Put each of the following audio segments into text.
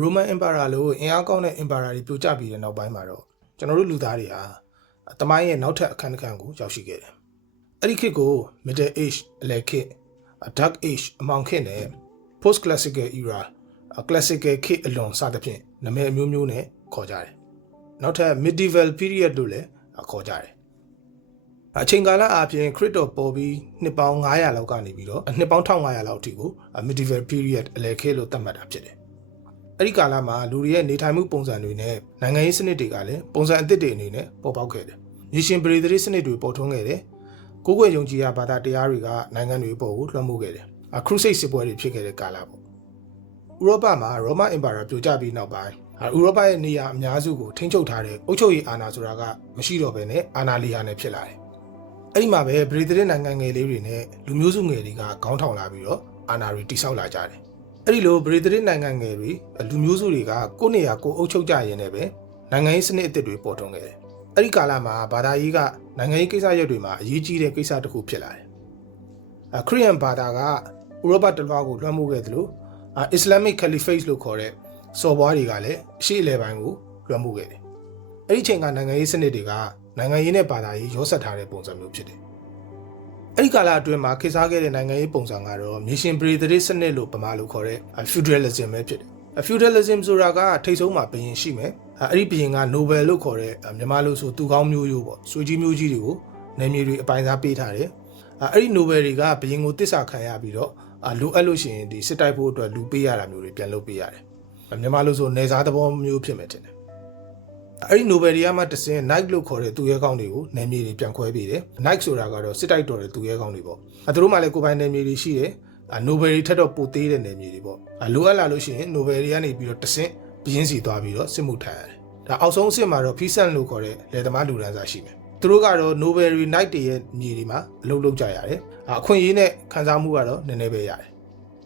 Roman Empire လို့အင်အားကောင်းတဲ့ Empire တွေပြိုကျပြီးတဲ့နောက်ပိုင်းမှာတော့ကျွန်တော်တို့လူသားတွေဟာတမိုင်းရဲ့နောက်ထပ်အခန်းတစ်ခန်းကိုရောက်ရှိခဲ့တယ်။အဲ့ဒီခေတ်ကို Middle Age အလယ်ခေတ် Dark Age အမောင်ခေတ်နဲ့ Post Classical Era Classical ခေတ်အလွန်စသဖြင့်နာမည်အမျိုးမျိုးနဲ့ခေါ်ကြတယ်။နောက်ထပ် Medieval Period လို့လည်းခေါ်ကြတယ်။အချိန်ကာလအပြင်ခရစ်တော်ပေါ်ပြီးနှစ်ပေါင်း900လောက်ကနေပြီးတော့နှစ်ပေါင်း1500လောက်အထိကို medieval period အလယ်ခေတ်လို့သတ်မှတ်တာဖြစ်တယ်။ အဲ့ဒီကာလမှာလူတွေရဲ့နေထိုင်မှုပုံစံတွေနဲ့နိုင်ငံရေးစနစ်တွေကလည်းပုံစံအသစ်တွေအနေနဲ့ပေါ်ပေါက်ခဲ့တယ်။မြေရှင်ပရိသေစနစ်တွေပေါ်ထွန်းခဲ့တယ်။ကိုးကွယ်ယုံကြည်ရာဘာသာတရားတွေကနိုင်ငံတွေပေါ်ကိုလွှမ်းမိုးခဲ့တယ်။အခရုစိတ်စစ်ပွဲတွေဖြစ်ခဲ့တဲ့ကာလပေါ့။ဥရောပမှာ Roman Empire ပြိုကျပြီးနောက်ပိုင်းဥရောပရဲ့နေရာအများစုကိုထိန်းချုပ်ထားတဲ့အုပ်ချုပ်ရေးအာဏာဆိုတာကမရှိတော့ဘဲနဲ့အာဏာလီယာနဲ့ဖြစ်လာတယ်။အဲ့ဒီမှာပဲဗြိတိန်နိုင်ငံငယ်လေးတွေနဲ့လူမျိုးစုငယ်တွေကခေါင်းထောင်လာပြီးတော့အာဏာတွေတိဆောက်လာကြတယ်။ အဲ့ဒီလိုဗြိတိန်နိုင်ငံငယ်တွေလူမျိုးစုတွေကကိုယ့်နေရာကိုအုပ်ချုပ်ကြရင်းနဲ့ပဲနိုင်ငံရေးစနစ်အသစ်တွေပေါ်ထွန်းခဲ့တယ်။အဲ့ဒီကာလမှာဘာသာရေးကနိုင်ငံရေးကိစ္စရပ်တွေမှာအရေးကြီးတဲ့ကိစ္စတစ်ခုဖြစ်လာတယ်။အခရီးယန်ဘာသာကဥရောပတလွှားကိုလွှမ်းမိုးခဲ့တယ်လို့အစ္စလာမစ်ခလီဖိတ်လို့ခေါ်တဲ့စော်ဘွားတွေကလည်းအရှိအလဲပိုင်းကိုလွှမ်းမိုးခဲ့တယ်။အဲ့ဒီချိန်ကနိုင်ငံရေးစနစ်တွေကနိုင်ငံရေးနဲ့ဘာသာရေးရောစပ်ထားတဲ့ပုံစံမျိုးဖြစ်တယ်။ အဲ့ဒီကာလအတွင်းမှာခေတ်စားခဲ့တဲ့နိုင်ငံရေးပုံစံကတော့မြေရှင်ပရိသေစနစ်လို့ပမာလို့ခေါ်တဲ့ feudalism ပဲဖြစ်တယ်။ feudalism ဆိုတာကထိတ်ဆုံးမှာဘယင်ရှိမယ်။အဲ့ဒီဘယင်က Nobel လို့ခေါ်တဲ့မြန်မာလို့ဆိုသူကောင်းမျိုးရိုးပေါ့။ဆွေကြီးမျိုးကြီးတွေကိုနယ်မြေတွေအပိုင်းစားပေးထားတယ်။အဲ့ဒီ Nobel တွေကဘယင်ကိုတစ္ဆာခံရပြီးတော့လိုအပ်လို့ရှိရင်ဒီစစ်တိုက်ဖို့အတွက်လူပေးရတာမျိုးတွေပြန်လုပ်ပေးရတယ်။မြန်မာလို့ဆိုနေစားသဘောမျိုးဖြစ်မယ်ထင်တယ် အဲ့ဒီ Nobel တွေကမှတစင် Nike လို့ခေါ်တဲ့သူရဲကောင်းတွေကိုနယ်မြေတွေပြန်ခွဲပေးတယ် Nike ဆိုတာကတော့စစ်တိုက်တော်တဲ့သူရဲကောင်းတွေပေါ့အဲသူတို့မှလည်းကိုယ်ပိုင်နယ်မြေတွေရှိတယ်အာ Nobel တွေထက်တော့ပိုသေးတဲ့နယ်မြေတွေပေါ့အလိုအပ်လာလို့ရှိရင် Nobel တွေကနေပြီးတော့တစင်ပြင်းစီသွားပြီးတော့စစ်မှုထမ်းရတယ်ဒါအောက်ဆုံးအဆင့်မှာတော့ Peasant လို့ခေါ်တဲ့လယ်သမားလူဒန်းစားရှိမယ်သူတို့ကတော့ Nobel တွေ Nike တွေရဲ့မြေတွေမှာအလုပ်လုပ်ကြရတယ်အခွင့်အရေးနဲ့ခံစားမှုကတော့နည်းနည်းပဲရတယ်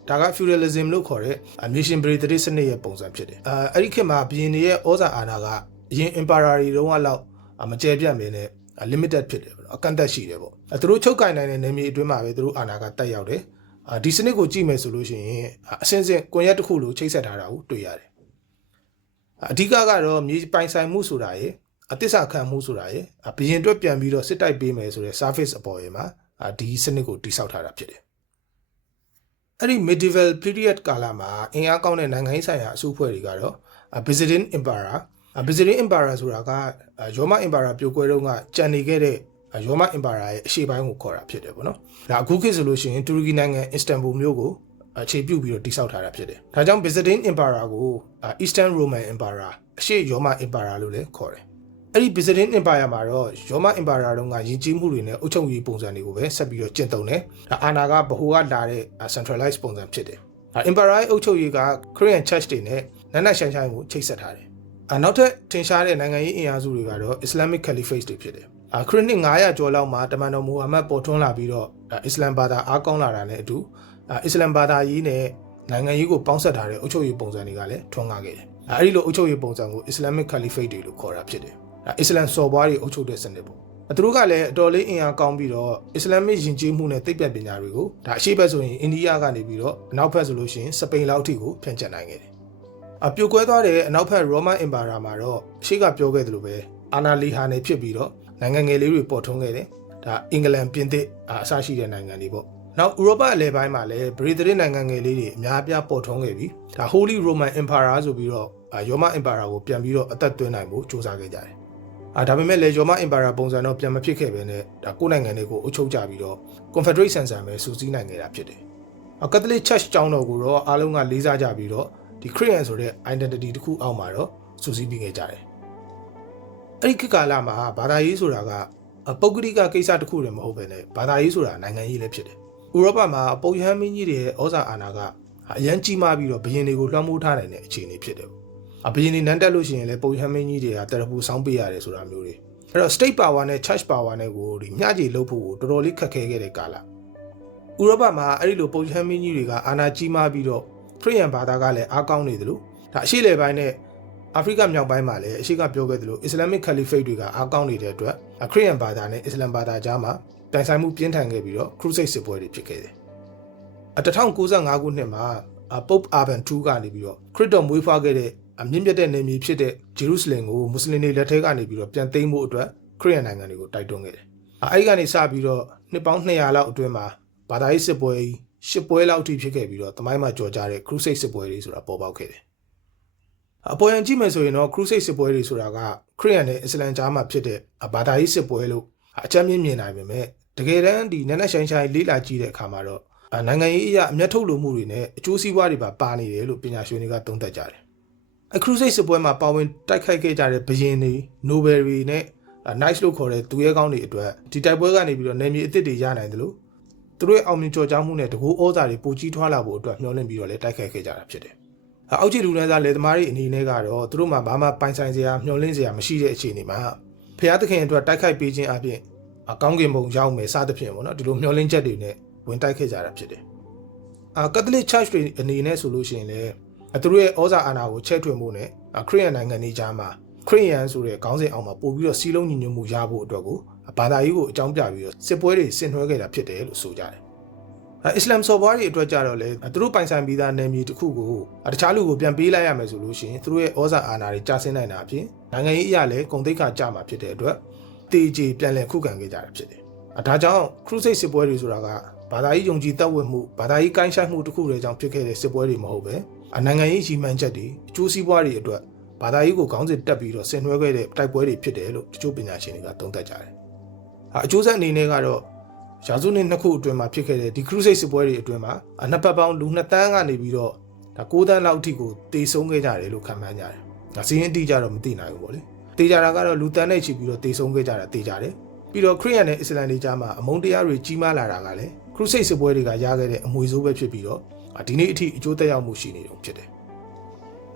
ဒါက feudalism လို့ခေါ်တဲ့မြေရှင်ပရိသေစနစ်ရဲ့ပုံစံဖြစ်တယ်အဲအဲ့ဒီခေတ်မှာဘုရင်တွေရဲ့ဩဇာအာဏာက အရင် emperor တွေတုန်းကလောက်မကျဲပြတ်မင်းနဲ့ limited ဖြစ်တယ်ပေါ့နော်အကန့်အသတ်ရှိတယ်ပေါ့အဲသူတို့ချုပ်ကင်နိုင်တဲ့နယ်မြေအတွင်းမှာပဲသူတို့အာဏာကတက်ရောက်တယ်အာဒီစနစ်ကိုကြည့်မယ်ဆိုလို့ရှိရင်အစင်းစင်းကွန်ရက်တစ်ခုလိုချိတ်ဆက်ထားတာကိုတွေ့ရတယ်အဓိကကတော့မြေပိုင်ဆိုင်မှုဆိုတာရေအသစ္စာခံမှုဆိုတာရေဘရင်အတွက်ပြန်ပြီးတော့စစ်တိုက်ပေးမယ်ဆိုတဲ့ service အပေါ်ရေမှာဒီစနစ်ကိုတိစောက်ထားတာဖြစ်တယ်အဲ့ဒီ medieval period ကာလမှာအင်အားကောင်းတဲ့နိုင်ငံရေးဆိုင်ရာအစုအဖွဲ့တွေကတော့ Byzantine Empire Byzantine Empire ဆိုတာကရောမ Empire ပြိုကွဲတော့ကကြံနေခဲ့တဲ့ရောမ Empire ရဲ့အရှေ့ပိုင်းကိုခေါ်တာဖြစ်တယ်ပေါ့နော်။ဒါအခုခေတ်ဆိုလို့ရှိရင်တူရကီနိုင်ငံ Istanbul မြို့ကိုအခြေပြုပြီးတော့တိစောက်ထားတာဖြစ်တယ်။ဒါကြောင့် Byzantine Empire ကို Eastern Roman Empire အရှေ့ရောမ Empire လို့လည်းခေါ်တယ်။အဲ့ဒီ Byzantine Empire မှာတော့ရောမ Empire တုန်းကယဉ်ကျေးမှုတွေနဲ့အုပ်ချုပ်ရေးပုံစံတွေကိုပဲဆက်ပြီးတော့ကျင့်သုံးတယ်။ဒါအာဏာကဗဟိုကလာတဲ့ centralized ပုံစံဖြစ်တယ်။ Empire ရဲ့အုပ်ချုပ်ရေးက Korean Church တွေနဲ့နက်နက်ရှိုင်းရှိုင်းကိုချိတ်ဆက်ထားတယ်အ နောက်ထပ်ထင်ရှားတဲ့နိုင်ငံရေးအင်အားစုတွေကတော့ Islamic Caliphate တွေဖြစ်တယ်။အခရစ်နှစ်900ကျော်လောက်မှာတမန်တော်မူဟမ္မဒ်ပေါ်ထွန်းလာပြီးတော့အစ္စလမ်ဘာသာအားကောင်းလာတာနဲ့အတူအစ္စလမ်ဘာသာရေးနဲ့နိုင်ငံရေးကိုပေါင်းစပ်ထားတဲ့အုပ်ချုပ်ရေးပုံစံတွေကလည်းထွန်းကားခဲ့တယ်။အဲဒီလိုအုပ်ချုပ်ရေးပုံစံကို Islamic Caliphate တွေလို့ခေါ်တာဖြစ်တယ်။အစ္စလမ်စော်ဘွားတွေအုပ်ချုပ်တဲ့စနစ်ပေါ့။သူတို့ကလည်းအတော်လေးအင်အားကောင်းပြီးတော့အစ္စလာမစ်ယဉ်ကျေးမှုနဲ့သိပ္ပံပညာတွေကိုဒါအရှိတ်ဘက်ဆိုရင်အိန္ဒိယကနေပြီးတော့အနောက်ဘက်ဆိုလို့ရှိရင်စပိန်လောက်အထိကိုဖြန့်ကျက်နိုင်ခဲ့တယ် အပြိုကွဲသွားတဲ့အနောက်ဘက် Roman Empire မှာတော့ရှေ့ကပြောခဲ့သလိုပဲအာနာလီဟာနေဖြစ်ပြီးတော့နိုင်ငံငယ်လေးတွေပေါ်ထွန်းခဲ့တယ်။ဒါအင်္ဂလန်ပြင်သစ်အစရှိတဲ့နိုင်ငံတွေပေါ့။နောက်ဥရောပအလယ်ပိုင်းမှာလည်းဗြိတိန်နိုင်ငံငယ်လေးတွေအများအပြားပေါ်ထွန်းခဲ့ပြီးဒါ Holy Roman Empire ဆိုပြီးတော့ရောမ Empire ကိုပြန်ပြီးတော့အသက်သွင်းနိုင်ဖို့ကြိုးစားခဲ့ကြတယ်။အာဒါပေမဲ့လည်းရောမ Empire ပုံစံတော့ပြန်မဖြစ်ခဲ့ပဲနဲ့ဒါကိုယ်နိုင်ငံတွေကိုအုပ်ချုပ်ကြပြီးတော့ Confederate ဆန်ဆန်ပဲစူးစီးနိုင်ခဲ့တာဖြစ်တယ်။ကက်သလစ် Church ကျောင်းတော်ကိုတော့အားလုံးကလေးစားကြပြီးတော့ ဒီ Korean ဆိုတဲ့ identity တစ်ခုအောက်မှာတော့စူးစီးပြီးခဲ့ကြတယ်။အဲ့ဒီခေတ်ကာလမှာဘာသာရေးဆိုတာကပုဂ္ဂလိကကိစ္စတစ်ခုတည်းမဟုတ်ပဲねဘာသာရေးဆိုတာနိုင်ငံရေးလည်းဖြစ်တယ်။ဥရောပမှာပုံရဟန်းမင်းကြီးတွေရဲ့ဩဇာအာဏာကအရန်ကြီးမားပြီးတော့ဘရင်တွေကိုလွှမ်းမိုးထားနိုင်တဲ့အခြေအနေဖြစ်တယ်။အဘရင်တွေနန်းတက်လို့ရှိရင်လည်းပုံရဟန်းမင်းကြီးတွေကတရပူဆောင်းပေးရတယ်ဆိုတာမျိုးတွေ။အဲ့တော့ state power နဲ့ church power နဲ့ကိုဒီမျှကြေလုပ်ဖို့တော်တော်လေးခက်ခဲခဲ့တဲ့ကာလ။ဥရောပမှာအဲ့ဒီလိုပုံရဟန်းမင်းကြီးတွေကအာဏာကြီးမားပြီးတော့ ခရီးယန်ဘာသာကလည်းအားကောင်းနေတယ်လို့ဒါအရှိလေပိုင်းနဲ့အာဖရိကမြောက်ပိုင်းမှာလည်းအရှိကပြောခဲ့တယ်လို့အစ္စလာမစ်ခလီဖိတ်တွေကအားကောင်းနေတဲ့အတွက်ခရီးယန်ဘာသာနဲ့အစ္စလမ်ဘာသာကြားမှာတိုင်ဆိုင်မှုပြင်းထန်ခဲ့ပြီးတော့ခရုစိတ်စစ်ပွဲတွေဖြစ်ခဲ့တယ်။အ1095ခုနှစ်မှာပုပ်အာဘန်2ကနေပြီးတော့ခရစ်တော်မွေးဖွားခဲ့တဲ့အမြင့်မြတ်တဲ့နေမြေဖြစ်တဲ့ဂျေရုဆလင်ကိုမွတ်စလင်တွေလက်ထက်ကနေပြီးတော့ပြန်သိမ်းဖို့အတွက်ခရစ်ယာန်နိုင်ငံတွေကိုတိုက်တွန်းခဲ့တယ်။အဲဒီကနေစပြီးတော့နှစ်ပေါင်း200လောက်အတွင်းမှာဘာသာရေးစစ်ပွဲကြီး ရှစ်ပွဲလောက်အထိဖြစ်ခဲ့ပြီးတော့တမိုင်းမှာကြော်ကြတဲ့ခရုစိတ်စစ်ပွဲတွေဆိုတာပေါ်ပေါက်ခဲ့တယ်။အပေါ်ယံကြည့်မယ်ဆိုရင်တော့ခရုစိတ်စစ်ပွဲတွေဆိုတာကခရစ်ယာန်နဲ့အစ္စလမ်ကြားမှာဖြစ်တဲ့ဘာသာရေးစစ်ပွဲလို့အကြမ်းမြင်မြင်နိုင်ပေမဲ့တကယ်တမ်းဒီနက်နက်ရှိုင်းရှိုင်းလေးလာကြည့်တဲ့အခါမှာတော့နိုင်ငံရေးအရာအမျက်ထုတ်လိုမှုတွေနဲ့အကျိုးစီးပွားတွေပါပါနေတယ်လို့ပညာရှင်တွေကသုံးသပ်ကြတယ်။အခရုစိတ်စစ်ပွဲမှာပါဝင်တိုက်ခိုက်ခဲ့ကြတဲ့ဘယင်တွေနိုဘယ်တွေနဲ့ nice လို့ခေါ်တဲ့သူရဲကောင်းတွေအတွက်ဒီတိုက်ပွဲကနေပြီးတော့နေမြေအစ်စ်တွေရနိုင်တယ်လို့ သူတို့ရဲ့အောင်မြင်ကြော်ကြားမှုနဲ့တကူဩဇာတွေပိုကြီးထွားလာဖို့အတွက်မျှော်လင့်ပြီးတော့လည်းတိုက်ခိုက်ခဲ့ကြတာဖြစ်တယ်။အောက်ခြေလူနန်းစားလယ်သမားတွေအနေနဲ့ကတော့သူတို့မှဘာမှပိုင်ဆိုင်စရာမျှော်လင့်စရာမရှိတဲ့အခြေအနေမှာဖျားသခင်အတွက်တိုက်ခိုက်ပေးခြင်းအပြင်အကောင်းကင်ဘုံရောက်မယ်စသဖြင့်ပေါ့နော်ဒီလိုမျှော်လင့်ချက်တွေနဲ့ဝင်တိုက်ခဲ့ကြတာဖြစ်တယ်။အာကက်သလစ် church တွေအနေနဲ့ဆိုလို့ရှိရင်လည်းသူတို့ရဲ့ဩဇာအာဏာကိုချဲ့ထွင်ဖို့နဲ့ခရစ်ယာန်နိုင်ငံတွေကြားမှာခရစ်ယာန်ဆိုတဲ့ခေါင်းစဉ်အောက်မှာပို့ပြီးတော့စီးလုံးညီညွတ်မှုရဖို့အတွက်ကို ဘာသာရေးကိုအကြောင်းပြပြီးတော့စစ်ပွဲတွေဆင်နွှဲခဲ့တာဖြစ်တယ်လို့ဆိုကြတယ်။အစ္စလာမ်စော်ဘွားတွေအတွက်ကြတော့လေသူတို့ပိုင်ဆိုင်ပြီးသားနယ်မြေတစ်ခုကိုတခြားလူကိုပြန်ပေးလိုက်ရမယ်ဆိုလို့ရှိရင်သူတို့ရဲ့ဩဇာအာဏာတွေကျဆင်းနိုင်တာအပြင်နိုင်ငံရေးအရာလည်းဂုံတိတ်ခါကြမှာဖြစ်တဲ့အတွက်တေးကြီးပြန်လည်ခုခံခဲ့ကြတာဖြစ်တယ်။ဒါကြောင့်ခရုစိတ်စစ်ပွဲတွေဆိုတာကဘာသာရေးယုံကြည်သက်ဝင်မှုဘာသာရေးကိုင်းဆိုင်မှုတစ်ခုတွေကြောင့်ဖြစ်ခဲ့တဲ့စစ်ပွဲတွေမဟုတ်ပဲနိုင်ငံရေးကြီးမှန်းချက်တွေအကျိုးစီးပွားတွေအတွက်ဘာသာရေးကိုခေါင်းစဉ်တက်ပြီးတော့ဆင်နွှဲခဲ့တဲ့တိုက်ပွဲတွေဖြစ်တယ်လို့တချို့ပညာရှင်တွေကသုံးသပ်ကြတယ်။ အကျိုးဆက်အနေနဲ့ကတော့ရာစုနှစ်နှစ်ခုအတွင်းမှာဖြစ်ခဲ့တဲ့ဒီခရုစိတ်စစ်ပွဲတွေအတွင်းမှာအနှစ်ပတ်ပေါင်းလူနှစ်တန်းကနေပြီးတော့ဒါ9တန်းလောက်အထိကိုတေဆုံးခဲ့ကြတယ်လို့ခန့်မှန်းကြတယ်။ဒါစီးရင်အတိအကျတော့မသိနိုင်ဘူးပေါ့လေ။တေကြတာကတော့လူတန်းနဲ့ချီပြီးတော့တေဆုံးခဲ့ကြတာတေကြတယ်။ပြီးတော့ခရစ်ယာန်နဲ့အစ္စလာမ်တွေကြားမှာအမုန်းတရားတွေကြီးမားလာတာကလည်းခရုစိတ်စစ်ပွဲတွေကရခဲ့တဲ့အမွေဆိုးပဲဖြစ်ပြီးတော့ဒီနေ့အထိအကျိုးသက်ရောက်မှုရှိနေတုံဖြစ်တယ်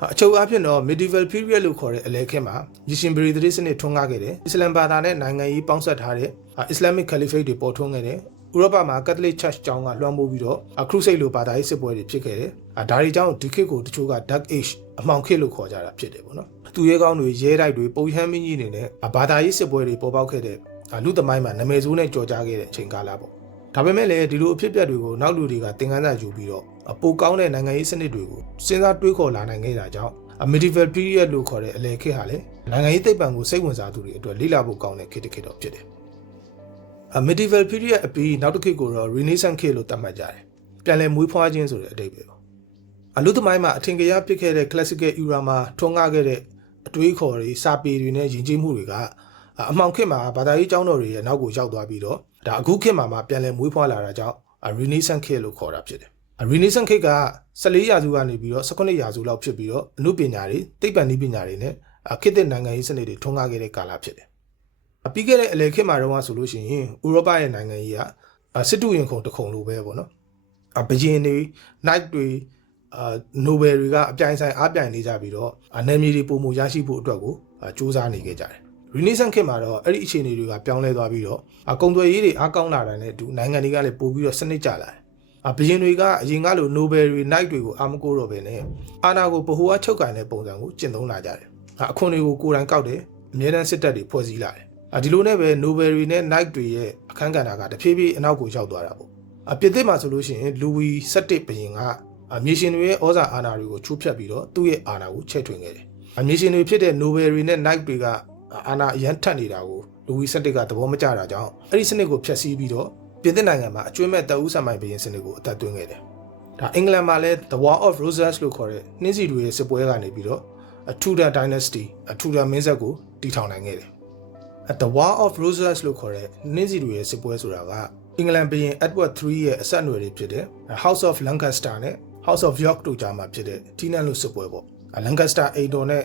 အချုပ်အဖြစ်တော့ medieval period လို့ခေါ်တဲ့အလဲခေတ်မှာရရှင်ဘရီသတိစနစ်ထွန်းကားခဲ့တယ်။အစ္စလမ်ဘာသာနဲ့နိုင်ငံရေးပေါင်းစပ်ထားတဲ့ Islamic Caliphate တွေပေါ်ထွန်းခဲ့တယ်။ဥရောပမှာ Catholic Church ကျောင်းကလွှမ်းမိုးပြီးတော့ Crusade လိုဘာသာရေးစစ်ပွဲတွေဖြစ်ခဲ့တယ်။ဒါတွေကြောင့်ဒီခေတ်ကိုတချို့က Dark Age အမှောင်ခေတ်လို့ခေါ်ကြတာဖြစ်တယ်ပေါ့နော်။သူရဲကောင်းတွေရဲတိုက်တွေပုံဟမ်းမင်းကြီးတွေနဲ့ဘာသာရေးစစ်ပွဲတွေပေါ်ပေါက်ခဲ့တဲ့လူသမိုင်းမှာနာမည်ဆိုးနဲ့ကြော်ကြားခဲ့တဲ့အချိန်ကာလပေါ့။ဒါပေမဲ့လည်းဒီလိုအဖြစ်အပျက်တွေကိုနောက်လူတွေကသင်ခန်းစာယူပြီးတော့ ပိုကောင်းတဲ့နိုင်ငံရေးစနစ်တွေကိုစဉ်းစားတွေးခေါ်လာနိုင်ခဲ့တာကြောင့် medieval period လို့ခေါ်တဲ့အလယ်ခေတ်ဟာလေနိုင်ငံရေးသိပ္ပံကိုစိတ်ဝင်စားသူတွေအတွက်လေ့လာဖို့ကောင်းတဲ့ခေတ်တစ်ခေတ်တော့ဖြစ်တယ်။ medieval period အပြီးနောက်တစ်ခေတ်ကိုတော့ renaissance ခေတ်လို့သတ်မှတ်ကြတယ်။ပြန်လည်မွေးဖွားခြင်းဆိုတဲ့အဓိပ္ပာယ်ပေါ့။အလူသမိုင်းမှာအထင်ကြီးဖြစ်ခဲ့တဲ့ classical era မှာထွန်းကားခဲ့တဲ့အတွေးခေါ်တွေစာပေတွေနဲ့ယဉ်ကျေးမှုတွေကအမှောင်ခေတ်မှာဘာသာရေးကျောင်းတော်တွေရဲ့နောက်ကိုရောက်သွားပြီးတော့ဒါအခုခေတ်မှာမှပြန်လည်မွေးဖွားလာတာကြောင့် renaissance ခေတ်လို့ခေါ်တာဖြစ်တယ်။ renaissance ခေတ်က14ရာစုကနေပြီးတော့18ရာစုလောက်ဖြစ်ပြီးတော့အမှုပညာတွေသိပ္ပံနည်းပညာတွေနဲ့ခေတ်သစ်နိုင်ငံရေးစနစ်တွေထွန်းကားခဲ့တဲ့ကာလဖြစ်တယ်။ပြီးခဲ့တဲ့အလယ်ခေတ်မှာတော့ဆိုလို့ရှိရင်ဥရောပရဲ့နိုင်ငံရေးကစစ်တူရင်ခုံတခုံလိုပဲပေါ့နော်။ဘယင်တွေ night တွေအာနိုဘယ်တွေကအပြိုင်ဆိုင်အားပြိုင်နေကြပြီးတော့နယ်မြေတွေပုံမှုရရှိဖို့အတွက်ကိုစူးစမ်းနေခဲ့ကြတယ်။ Renaissance ခေတ်မှာတော့အဲ့ဒီအခြေအနေတွေကပြောင်းလဲသွားပြီးတော့အကုံသွယ်ရေးတွေအားကောင်းလာတဲ့နဲ့အတူနိုင်ငံတွေကလည်းပို့ပြီးတော့စနစ်ကျလာတယ်အ ဘရင်တွေကအရင်ကလို Nobel တွေ Knight တွေကိုအာမကိုတော့ပဲနဲ့အာနာကိုဗဟိုအချုပ်ကင်တဲ့ပုံစံကိုကျင့်သုံးလာကြတယ်။အခွန်တွေကိုကိုယ်တိုင်ကောက်တယ်။အမြဲတမ်းစစ်တပ်တွေဖွဲ့စည်းလာတယ်။အဒီလိုနဲ့ပဲ Nobel တွေနဲ့ Knight တွေရဲ့အခန်းကဏ္ဍကတဖြည်းဖြည်းအနောက်ကိုရောက်သွားတာပေါ့။အပြစ်သစ်မှာဆိုလို့ရှိရင်လူဝီ17ဘရင်ကအမြေရှင်တွေရဲ့ဩဇာအာဏာတွေကိုချိုးဖျက်ပြီးတော့သူ့ရဲ့အာဏာကိုချဲ့ထွင်ခဲ့တယ်။အမြေရှင်တွေဖြစ်တဲ့ Nobel တွေနဲ့ Knight တွေကအာဏာအရန်ထက်နေတာကိုလူဝီ17ကသဘောမကျတာကြောင့်အဲ့ဒီစနစ်ကိုဖျက်ဆီးပြီးတော့ ပြင်သစ်နိုင်ငံမှာအကျွမ်းမဲ့တအူးဆံမိုင်ဘရင်စနစ်ကိုအသက်သွင်းခဲ့တယ်။ဒါအင်္ဂလန်မှာလည်း The War of Roses လို့ခေါ်တဲ့နှင်းစီတွေရဲ့စစ်ပွဲကနေပြီးတော့ Tudor Dynasty Tudor မင်းဆက်ကိုတည်ထောင်နိုင်ခဲ့တယ်။ The War of Roses လို့ခေါ်တဲ့နှင်းစီတွေရဲ့စစ်ပွဲဆိုတာကအင်္ဂလန်ဘရင် Edward 3ရဲ့အဆက်အနွယ်တွေဖြစ်တဲ့ House of Lancaster နဲ့ House of York တို့ကြားမှာဖြစ်တဲ့ Tina လို့စစ်ပွဲပေါ့။ Lancaster အိမ်တော်နဲ့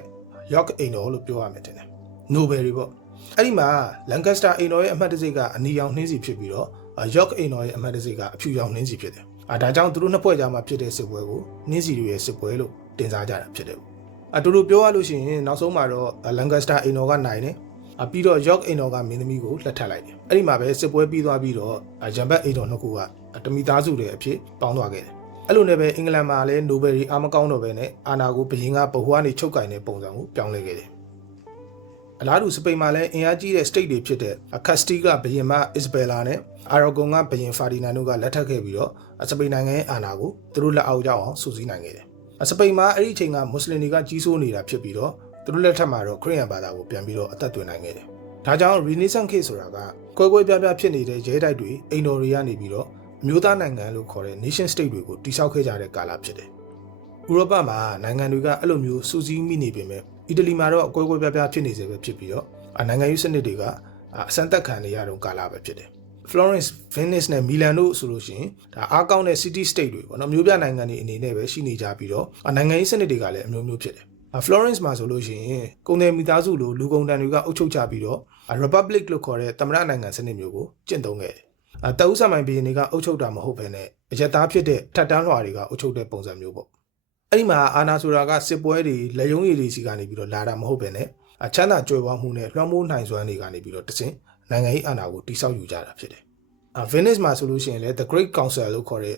York အိမ်တော်လို့ပြောရမယ်တင်တယ်။ Nobel တွေပေါ့။အဲ့ဒီမှာ Lancaster အိမ်တော်ရဲ့အမှတ်တစိကအနီရောင်နှင်းစီဖြစ်ပြီးတော့ York အိမ်တော်ရဲ့အမှတ်တစိကအဖြူရောင်နှင်းစီဖြစ်တယ်။အဲဒါကြောင့်သူတို့နှစ်ဖွဲ့ကြားမှာဖြစ်တဲ့စစ်ပွဲကိုနှင်းစီတွေရဲ့စစ်ပွဲလို့တင်စားကြတာဖြစ်တယ်။အတူတူပြောရလို့ရှိရင်နောက်ဆုံးမှာတော့ Lancaster အိမ်တော်ကနိုင်တယ်။အပြီးတော့ York အိမ်တော်ကမင်းသမီးကိုလက်ထပ်လိုက်တယ်။အဲ့ဒီမှာပဲစစ်ပွဲပြီးသွားပြီးတော့ရန်ဘတ်အိမ်တော်နှစ်ခုကတမိသားစုတွေအဖြစ်ပေါင်းသွားခဲ့တယ်။အဲ့လိုနဲ့ပဲအင်္ဂလန်မှာလည်းနိုဘယ်ရီအာမကောင်းတော့ပဲနဲ့အာနာကိုဘယင်ကဗဟိုကနေချုပ်ကင်တဲ့ပုံစံကိုပြောင်းလဲခဲ့တယ်။ အလားတူစပိန်မှာလည်းအင်အားကြီးတဲ့ state တွေဖြစ်တဲ့ကတ်စတီကဘယင်မအစ်ဘယ်လာနဲ့အာရဂွန်ကဘယင်ဖာဒီနန်တို့ကလက်ထပ်ခဲ့ပြီးတော့စပိန်နိုင်ငံရဲ့အာဏာကိုသူတို့လက်အောက်ရောက်အောင်စူးစီးနိုင်ခဲ့တယ်။စပိန်မှာအဲ့ဒီအချိန်ကမွတ်စလင်တွေကကြီးစိုးနေတာဖြစ်ပြီးတော့သူတို့လက်ထက်မှာတော့ခရစ်ယာန်ဘာသာကိုပြန်ပြီးတော့အသက်သွင်းနိုင်ခဲ့တယ်။ဒါကြောင့် Renaissance ခေတ်ဆိုတာကကွဲကွဲပြားပြားဖြစ်နေတဲ့ရဲတိုက်တွေအိမ်တော်တွေကနေပြီးတော့အမျိုးသားနိုင်ငံလို့ခေါ်တဲ့ nation state တွေကိုတိစောက်ခဲ့ကြတဲ့ကာလဖြစ်တယ်။ဥရောပမှာနိုင်ငံတွေကအဲ့လိုမျိုးစူးစီးမိနေပေမဲ့ အီတလီမှာတော့အကွဲကွဲပြားပြားဖြစ်နေစေပဲဖြစ်ပြီးတော့နိုင်ငံရေးစနစ်တွေကအစံသက်ခံနေရတော့ကာလပဲဖြစ်တယ်။ Florence, Venice နဲ့ Milan တို့ဆိုလို့ရှိရင်ဒါအားကောင်းတဲ့ city state တွေပေါ့နော်မျိုးပြနိုင်ငံတွေအနေနဲ့ပဲရှိနေကြပြီးတော့နိုင်ငံရေးစနစ်တွေကလည်းအမျိုးမျိုးဖြစ်တယ်။ Florence မှာဆိုလို့ရှိရင်ကုန်တယ်မိသားစုလိုလူကုန်တန်တွေကအုပ်ချုပ်ကြပြီးတော့ Republic လို့ခေါ်တဲ့သမ္မတနိုင်ငံစနစ်မျိုးကိုကျင့်သုံးခဲ့တယ်။တအုပ်ဆမိုင်ဘီရင်တွေကအုပ်ချုပ်တာမဟုတ်ဘဲနဲ့အရက်သားဖြစ်တဲ့ထပ်တန်းလွှာတွေကအုပ်ချုပ်တဲ့ပုံစံမျိုးပေါ့။ အဲ့ဒီမှာအာနာဆိုတာကစစ်ပွဲတွေလက်ယုံရည်တွေစီကနေပြီးတော့လာတာမဟုတ်ဘဲနဲ့အချမ်းသာကြွယ်ဝမှုနဲ့လွှမ်းမိုးနိုင်စွမ်းတွေကနေပြီးတော့တစင်နိုင်ငံရေးအာဏာကိုတိစောက်ယူကြတာဖြစ်တယ်။အာ Venice မှာဆိုလို့ရှိရင်လည်း The Great Council လို့ခေါ်တဲ့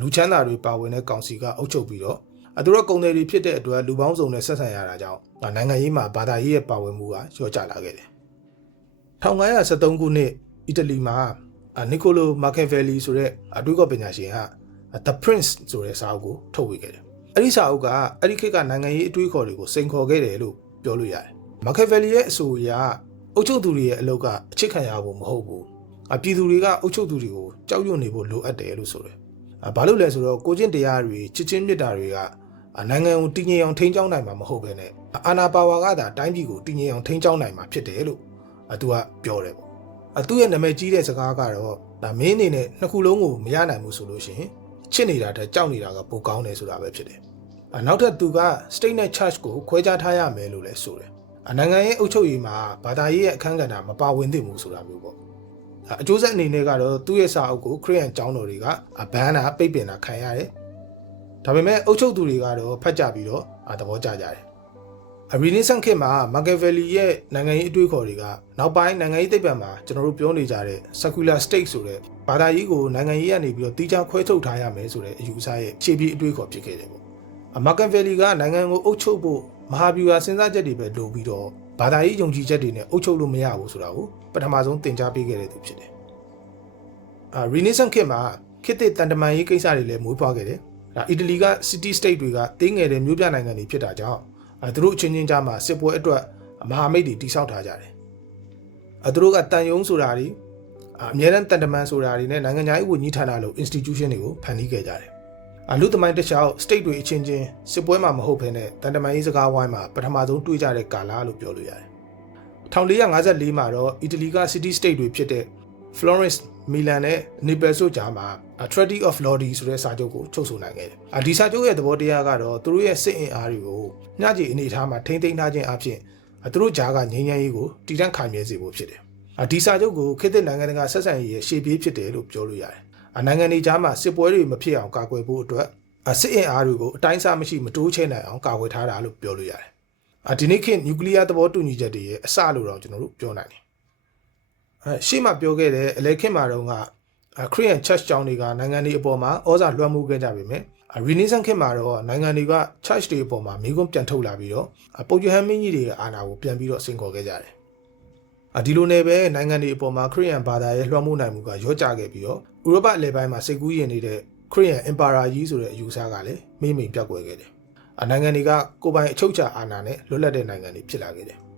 လူချမ်းသာတွေပါဝင်တဲ့ကောင်စီကအုပ်ချုပ်ပြီးတော့အတူတော့ကုန်တယ်တွေဖြစ်တဲ့အတွက်လူပေါင်းစုံနဲ့ဆက်ဆံရတာကြောင့်နိုင်ငံရေးမှာဘာသာရေးရဲ့ပါဝင်မှုကလျော့ကျလာခဲ့တယ်။1973ခုနှစ်အီတလီမှာနီကိုလိုမာကက်ဗယ်လီဆိုတဲ့အတွေးကောပညာရှင်က The Prince ဆိုတဲ့စာအုပ်ကိုထုတ်ဝေခဲ့တယ်။ အဲ့ဒီစာအုပ်ကအဲ့ဒီခေတ်ကနိုင်ငံရေးအတွေးခေါ်တွေကိုစိန်ခေါ်ခဲ့တယ်လို့ပြောလို့ရတယ်။မာကက်ဗယ်လီရဲ့အဆိုအရအုပ်ချုပ်သူတွေရဲ့အလုပ်ကအချစ်ခံရဖို့မဟုတ်ဘူး။အပြည်သူတွေကအုပ်ချုပ်သူတွေကိုကြောက်ရွံ့နေဖို့လိုအပ်တယ်လို့ဆိုတယ်။ဘာလို့လဲဆိုတော့ကိုချင်းတရားတွေချစ်ချင်းမြတ်တာတွေကနိုင်ငံကိုတည်ငြိမ်အောင်ထိန်းကျောင်းနိုင်မှာမဟုတ်ဘဲနဲ့အာနာပါဝါကသာတိုင်းပြည်ကိုတည်ငြိမ်အောင်ထိန်းကျောင်းနိုင်မှာဖြစ်တယ်လို့သူကပြောတယ်ပေါ့အသူ့ရဲ့နာမည်ကြီးတဲ့စကားကတော့ဒါမင်းအနေနဲ့နှစ်ခုလုံးကိုမရနိုင်ဘူးဆိုလို့ရှိရင် ချစ်နေတာတက်ကြောက်နေတာကပိုကောင်းတယ်ဆိုတာပဲဖြစ်တယ်အနောက်ထပ်သူက state နဲ့ church ကိုခွဲခြားထားရမယ်လို့လည်းဆိုတယ်အနိုင်ငံရဲ့အုပ်ချုပ်ရေးမှာဘာသာရေးရဲ့အခန်းကဏ္ဍမပါဝင်သင့်ဘူးဆိုတာမျိုးပေါ့အကျိုးဆက်အနေနဲ့ကတော့သူ့ရဲ့စာအုပ်ကိုခရစ်ယာန်ကျောင်းတော်တွေကဘန်နာပိတ်ပင်တာခံရတယ်ဒါပေမဲ့အုပ်ချုပ်သူတွေကတော့ဖတ်ကြပြီးတော့သဘောကျကြတယ် အရီနီဆန်ခေတ်မှာမာကယ်ဗယ်လီရဲ့နိုင်ငံရေးအတွေးခေါ်တွေကနောက်ပိုင်းနိုင်ငံရေးသိပ္ပံမှာကျွန်တော်တို့ပြောနေကြတဲ့ secular state ဆိုတဲ့ဘာသာရေးကိုနိုင်ငံရေးကနေပြီးတော့တီးခြားခွဲထုတ်ထားရမယ်ဆိုတဲ့အယူအဆရဲ့ခြေပြည့်အတွေးခေါ်ဖြစ်ခဲ့တယ်ပေါ့။မာကယ်ဗယ်လီကနိုင်ငံကိုအုပ်ချုပ်ဖို့မဟာဗျူဟာစဉ်းစားချက်တွေပဲလိုပြီးတော့ဘာသာရေးယုံကြည်ချက်တွေနဲ့အုပ်ချုပ်လို့မရဘူးဆိုတာကိုပထမဆုံးသင်ကြားပေးခဲ့တဲ့သူဖြစ်တယ်။အာရီနီဆန်ခေတ်မှာခေတ်သစ်တန်တမာရေးကိစ္စတွေလည်းမွေးဖွားခဲ့တယ်။ဒါအီတလီက city state တွေကတင်းငယ်တဲ့မြို့ပြနိုင်ငံတွေဖြစ်တာကြောင့်အဲ သူတို့အချင်းချင်းကြားမှာစစ်ပွဲအတွက်မဟာမိတ်တွေတိစောက်ထားကြတယ်အဲသူတို့ကတန်ယုံဆိုတာတွေအမြဲတမ်းတန်တမန်ဆိုတာတွေနဲ့နိုင်ငံခြားရေးဝန်ကြီးဌာနလို institution တွေကိုဖန်တီးခဲ့ကြတယ်အလူသမိုင်းတစ်လျှောက် state တွေအချင်းချင်းစစ်ပွဲမှာမဟုတ်ဘဲနဲ့တန်တမန်ရေးစကားဝိုင်းမှာပထမဆုံးတွေ့ကြတဲ့ကာလလို့ပြောလို့ရတယ်1454မှာတော့အီတလီက city state တွေဖြစ်တဲ့ Florence မီလန်နဲ့နေပယ်ဆိုကြားမှာ Treaty of Lodi ဆိုတဲ့စာချုပ်ကိုချုပ်ဆိုနိုင်ခဲ့တယ်။အဒီစာချုပ်ရဲ့သဘောတရားကတော့သူတို့ရဲ့စစ်အင်အားတွေကိုညကြည်အနေအထားမှာထိမ့်သိမ်းထားခြင်းအပြင်သူတို့ဂျားကငြိမ်းချမ်းရေးကိုတည်တံ့ခိုင်မြဲစေဖို့ဖြစ်တယ်။အဒီစာချုပ်ကိုခေတ်သစ်နိုင်ငံတကာဆက်ဆံရေးရဲ့ရှေ့ပြေးဖြစ်တယ်လို့ပြောလို့ရတယ်။အနိုင်ငံတွေကြားမှာစစ်ပွဲတွေမဖြစ်အောင်ကာကွယ်ဖို့အတွက်အစစ်အင်အားတွေကိုအတိုင်းအဆမရှိမတိုးချဲ့နိုင်အောင်ကာကွယ်ထားတာလို့ပြောလို့ရတယ်။အဒီနေ့ခေတ်နျူကလ িয়ার သဘောတူညီချက်တွေရဲ့အစလို့တော့ကျွန်တော်တို့ပြောနိုင်တယ်အဲ ရှေ့မှာပြောခဲ့တဲ့အလဲခင်မှာတော့ကခရီးယန် church ကျောင်းတွေကနိုင်ငံတွေအပေါ်မှာဩဇာလွှမ်းမိုးခဲ့ကြပေမဲ့ Renaissance ခေတ်မှာတော့နိုင်ငံတွေက church တွေအပေါ်မှာမိကွန်းပြန်ထုတ်လာပြီးတော့ပုပ်ယဟန်မင်းကြီးတွေကအာဏာကိုပြန်ပြီးတော့ဆင်ခေါ်ခဲ့ကြတယ်။အဒီလိုနဲ့ပဲနိုင်ငံတွေအပေါ်မှာခရီးယန်ဘာသာရဲ့လွှမ်းမိုးနိုင်မှုကရောကျခဲ့ပြီးတော့ဥရောပအလယ်ပိုင်းမှာစိတ်ကူးယဉ်နေတဲ့ခရီးယန် Emperor ကြီးဆိုတဲ့အယူအဆကလည်းမိမိပြောက်ကွယ်ခဲ့တယ်။အနိုင်ငံတွေကကိုယ်ပိုင်အချုပ်အခြာအာဏာနဲ့လွတ်လပ်တဲ့နိုင်ငံတွေဖြစ်လာခဲ့တယ်။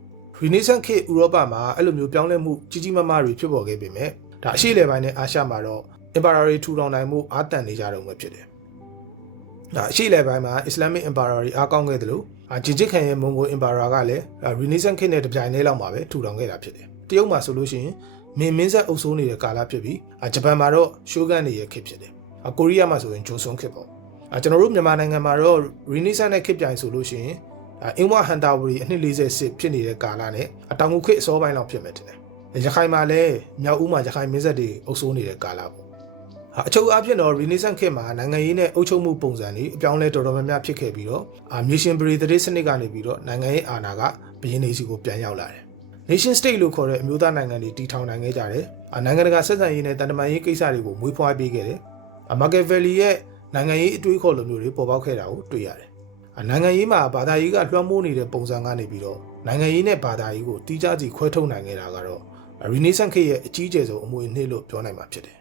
Renaissance ခေတ်ဥရောပမှာအဲ့လိုမျိုးပြောင်းလဲမှုကြီးကြီးမားမားတွေဖြစ်ပေါ်ခဲ့ပေမဲ့ဒါအရှိလေပိုင်းနဲ့အာရှမှာတော့ Emperor တွေထူထောင်နိုင်မှုအားတန်နေကြတော့မှဖြစ်တယ်။ဒါအရှိလေပိုင်းမှာ Islamic Emperor တွေအားကောင်းခဲ့တယ်လို့ဂျင်ဂျစ်ခန်ရဲ့မွန်ဂို Emperor ကလည်း Renaissance ခေတ်နဲ့တပြိုင်တည်းလောက်မှာပဲထူထောင်ခဲ့တာဖြစ်တယ်။တရုတ်မှာဆိုလို့ရှိရင်မင်းမင်းဆက်အုပ်စိုးနေတဲ့ကာလဖြစ်ပြီးဂျပန်မှာတော့ရှိုးကန်တွေရဲ့ခေတ်ဖြစ်တယ်။ကိုရီးယားမှာဆိုရင်ဂျိုဆွန်ခေတ်ပေါ့။ကျွန်တော်တို့မြန်မာနိုင်ငံမှာတော့ Renaissance နဲ့ခေတ်ပြိုင်ဆိုလို့ရှိရင် အင်းဝဟန်တာဝရီအနှစ်40စစ်ဖြစ်နေတဲ့ကာလနဲ့အတောင်ငုခေတ်အစောပိုင်းလောက်ဖြစ်မယ်တင်တယ်။ရခိုင်မှာလည်းမြောက်ဦးမှာရခိုင်မင်းဆက်တွေအုပ်စိုးနေတဲ့ကာလပေါ့။အချုပ်အဖြစ်တော့ Renaissance ခေတ်မှာနိုင်ငံရေးနဲ့အုပ်ချုပ်မှုပုံစံတွေအပြောင်းလဲတော်တော်များများဖြစ်ခဲ့ပြီးတော့အာမြေရှင်ပရိသေစနစ်ကနေပြီးတော့နိုင်ငံရေးအာဏာကဘရင်နေစီကိုပြန်ရောက်လာတယ်။ Nation State လို့ခေါ်တဲ့အမျိုးသားနိုင်ငံတွေတည်ထောင်နိုင်ခဲ့ကြတယ်။နိုင်ငံတကာဆက်ဆံရေးနဲ့တန်တမာရေးကိစ္စတွေကိုမွေးဖွားပေးခဲ့တယ်။ Machiavelli ရဲ့နိုင်ငံရေးအတွေးခေါ်လိုမျိုးတွေပေါ်ပေါက်ခဲ့တာကိုတွေ့ရတယ် နိုင်ငံရေးမှာဘာသာရေးကလွှမ်းမိုးနေတဲ့ပုံစံကနေပြီးတော့နိုင်ငံရေးနဲ့ဘာသာရေးကိုတီးခြားစီခွဲထုတ်နိုင်ခဲ့တာကတော့ Renaissance ခေတ်ရဲ့အကြီးကျယ်ဆုံးအမွေအနှစ်လို့ပြောနိုင်မှာဖြစ်တယ်